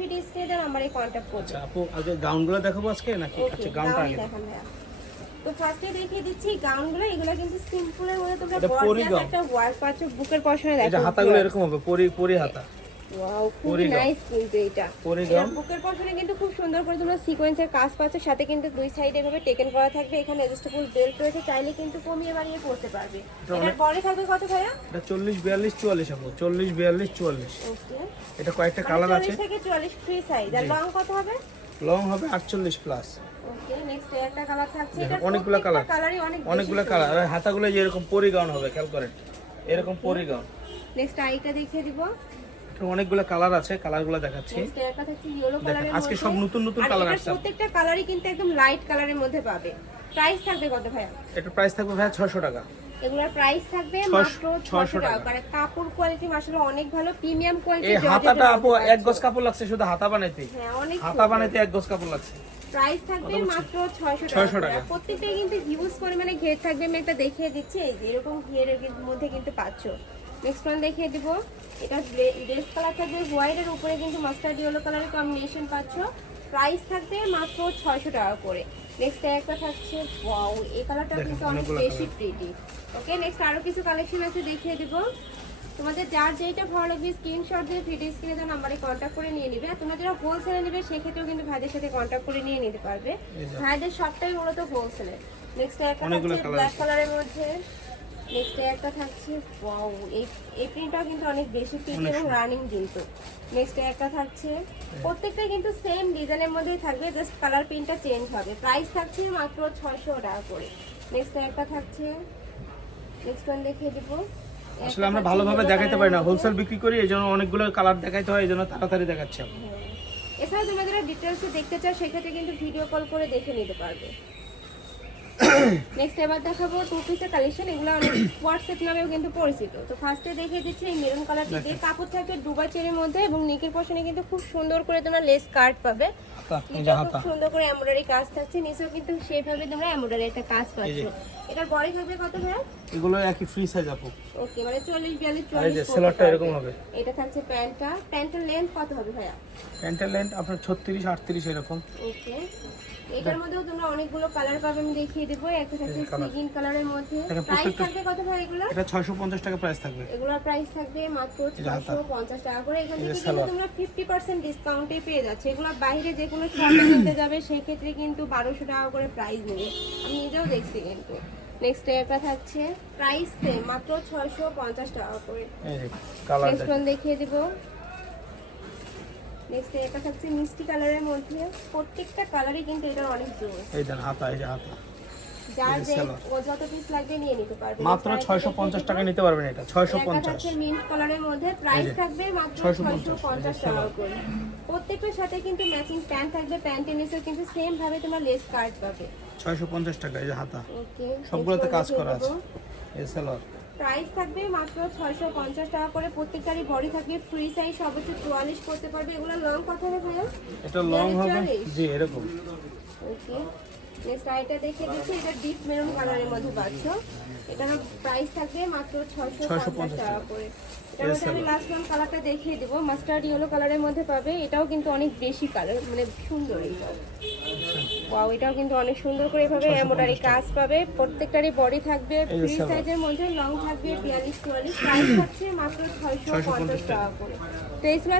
Video স্ক্রিনে দেওয়া নম্বরে কন্টাক্ট করবেন। আচ্ছা আপু আগে গাউনগুলো দেখাবো আজকে নাকি? আচ্ছা গাউনটা আগে দেখান ভাইয়া। তো ফার্স্টে দেখিয়ে দিচ্ছি গাউনগুলো, এগুলো কিন্তু সিম্পলের মধ্যে তোমরা এটা পরি গর্জিয়াস গাউন। একটা ওয়ার্ক পাচ্ছ, বুকের পশনে দেখো। এটা হাতাগুলো এরকম হবে, পরি হাতা। ওয়াও, খুবই নাইস কিন্তু এটা। পরি এটা গাউন। বুকের পশনে কিন্তু খুব সুন্দর করে তোমরা সিকোয়েন্সের কাজ পাচ্ছ, সাথে কিন্তু দুই সাইডে এভাবে টেকেন করা থাকবে। এখানে অ্যাডজাস্টেবল বেল্ট রয়েছে, চাইলে কিন্তু কমিয়ে বাড়িয়ে পরতে পারবে। এটার বডি থাকবে কত ভাইয়া? এটা 40 42 44 আপু, 40 42 44। ওকে, এটা কয়েকটা কালার আছে। 40 থেকে 44 ফ্রি সাইজ। আর লং কত হবে? লং হবে 48 প্লাস। ওকে, নেক্সট একটা কালার থাকছে। এটা অনেকগুলো কালার, কালারই অনেকগুলো কালার। আর হাতাগুলো যে এরকম পরি গাউন হবে, খেয়াল করেন এরকম পরি গাউন। নেক্সট আইটা দেখিয়ে দিব। এটা অনেকগুলো কালার আছে, কালারগুলো দেখাচ্ছি। নেক্সট একটা থাকছে ইয়েলো কালারের মধ্যে। আজকে সব নতুন নতুন কালার আসছে। প্রত্যেকটা কালারই কিন্তু একদম লাইট কালারের মধ্যে পাবে। প্রাইস থাকবে কত ভাইয়া? এটা প্রাইস থাকবে ভাই 600 টাকা। এগুলোর প্রাইস থাকবে মাত্র 600 টাকা। আর কাপড় কোয়ালিটি মাশাআল্লাহ অনেক ভালো, প্রিমিয়াম কোয়ালিটি। এই হাতাটা আপু এক গজ কাপড় লাগছে শুধু হাতা বানাইতে। হ্যাঁ, অনেক হাতা বানাইতে এক গজ কাপড় লাগছে। প্রাইস থাকবে মাত্র 600 টাকা। প্রত্যেকটাই কিন্তু হিউজ পরিমাণে ঘের থাকবে। আমি একটা দেখিয়ে দিচ্ছি, এই যে এরকম ঘেরের মধ্যে কিন্তু পাচ্ছো। নেক্সট ওয়ান দেখিয়ে দিব। এটা ড্রেস কালার থাকবে হোয়াইট এর উপরে কিন্তু মাস্টার্ড ইয়েলো কালারের কম্বিনেশন পাচ্ছো। প্রাইস থাকবে মাত্র 600 টাকা করে। নেক্সট একটা থাকছে, ওয়াও, এই কালারটা কিন্তু অনেক বেশি প্রিটি। ওকে, নেক্সট আরো কিছু কালেকশন আছে, দেখিয়ে দিব। তোমাদের যার যেটা ভালো লাগবে স্ক্রিনশট দিয়ে ভিডিও স্ক্রিনে দেওয়া নম্বরে কন্ট্যাক্ট করে নিয়ে নিবে। আর তোমরা যারা হোলসেলে নেবে সেক্ষেত্রেও কিন্তু ভাইদের সাথে কন্ট্যাক্ট করে নিয়ে নিতে পারবে। ভাইদের সবটাই মূলত হোলসেলে। নেক্সট একটা থাকছে ব্ল্যাক কালারের মধ্যে। নেক্সট একটা থাকছে, ওয়াও, এই প্রিন্টটা কিন্তু অনেক বেশি প্রিন্ট এবং রানিং কিন্তু। নেক্সট একটা থাকছে, প্রত্যেকটা কিন্তু সেম ডিজাইনের মধ্যেই থাকবে, জাস্ট কালার প্রিন্টটা চেঞ্জ হবে। প্রাইস থাকছে মাত্র 600 টাকা করে। নেক্সট একটা থাকছে, নেক্সট ওয়ান দেখিয়ে দিব। আসলে আমরা ভালোভাবে দেখাইতে পারি না, হোলসেল বিক্রি করি, এইজন্য অনেকগুলো কালার দেখাইতে হয়, এইজন্য তাড়াতাড়ি দেখাচ্ছি আমি। এছাড়া তোমরা যারা ডিটেইলসে দেখতে চাও সেক্ষেত্রে কিন্তু ভিডিও কল করে দেখে নিতে পারবে। নেক্সট এবার দেখাবো টু পিসের কালেকশন। এগুলো অনেক হোয়াটসঅ্যাপ নামেও কিন্তু পরিচিত। তো ফার্স্টে দেখিয়ে দিচ্ছি এই মেরুন কালারটিতে। কাপড় থাকবে দুবাই চেরির মধ্যে এবং নিকের পশনে কিন্তু খুব সুন্দর করে তোমরা লেস কাট পাবে। এটা খুব সুন্দর করে এমব্রয়ডারি কাজ থাকছে, নিচেও কিন্তু সেভাবে তোমরা এমব্রয়ডারি একটা কাজ পাচ্ছ। এটার বডি থাকবে কত ভাই? এগুলো একই ফ্রি সাইজ আপু। ওকে, মানে 40 42 এই যে 44 সেলরটা এরকম হবে। এটা থাকছে প্যান্টটা। প্যান্টের লেন্থ কত হবে ভাইয়া? প্যান্টের লেন্থ আপনার 36 38 এরকম। ওকে, এটার মধ্যেও তোমরা অনেকগুলো কালার পাবে, আমি দেখিয়ে দেব। একটা থাকছে সিগিন কালারের মধ্যে। প্রাইস থাকবে কত ভাই এগুলো? এটা 650 টাকা প্রাইস থাকবে। এগুলোর প্রাইস থাকবে মাত্র 650 টাকা করে। এখান থেকে কিন্তু তোমরা 50% ডিসকাউন্টে পেয়ে যাচ্ছ। এগুলো বাইরে যে কোনো শপে কিনতে যাবে সেই ক্ষেত্রে কিন্তু 1200 টাকা করে প্রাইস নেবে, আমি নিজেও দেখছি কিন্তু। নেক্সট একটা থাকছে, প্রাইস সেম মাত্র 650 টাকা করে। এই যে কালার নেক্সট ওয়ান দেখিয়ে দেব। নেক্সট এটা থাকছে মিষ্টি কালারের মধ্যে। প্রত্যেকটা কালারই কিন্তু এটা অনেক জোর। এই দেন হাতা, এই যে হাতা। যার যে যত পিস লাগবে নিয়ে নিতে পারবে। মাত্র 650 টাকা নিতে পারবেন। এটা 650। এটা থাকছে মিন্ট কালারের মধ্যে। প্রাইস থাকবে মাত্র 650 টাকা করে। প্রত্যেকটার সাথে কিন্তু ম্যাচিং প্যান্ট থাকবে। প্যান্টের নিচে কিন্তু সেম ভাবে তোমরা লেস কাট পাবে। 650 টাকা এই যে হাতা। ওকে, সবগুলোতে কাজ করা আছে। এই সেলর প্রাইস থাকবে মাত্র 650 টাকা করে। প্রত্যেকটারই বডি থাকবে ফ্রি সাইজ, সর্বোচ্চ 44 করতে পারবে। এগুলো লং কত হবে ভাইয়া? এটা লং হবে জি এরকম। ওকে, নেক্সট আইটা দেখিয়ে দিচ্ছি। এটা ডিপ মেরুন কালারের মধ্যে পাচ্ছ। এটার প্রাইস থাকবে মাত্র 650 টাকা করে। এটার মধ্যে আমি লাস্ট ওয়ান কালারটা দেখিয়ে দিব। মাস্টার্ড ইয়েলো কালারের মধ্যে পাবে। এটাও কিন্তু অনেক বেশি কালার, মানে সুন্দর। এইটাও ওয়াও, এটাও কিন্তু অনেক সুন্দর করে এভাবে এমব্রয়ডারি কাজ পাবে। প্রত্যেকটারই বডি থাকবে ফ্রি সাইজের মধ্যে, লং থাকবে 42 44। প্রাইস থাকছে মাত্র 650 টাকা করে। তো এই ছিল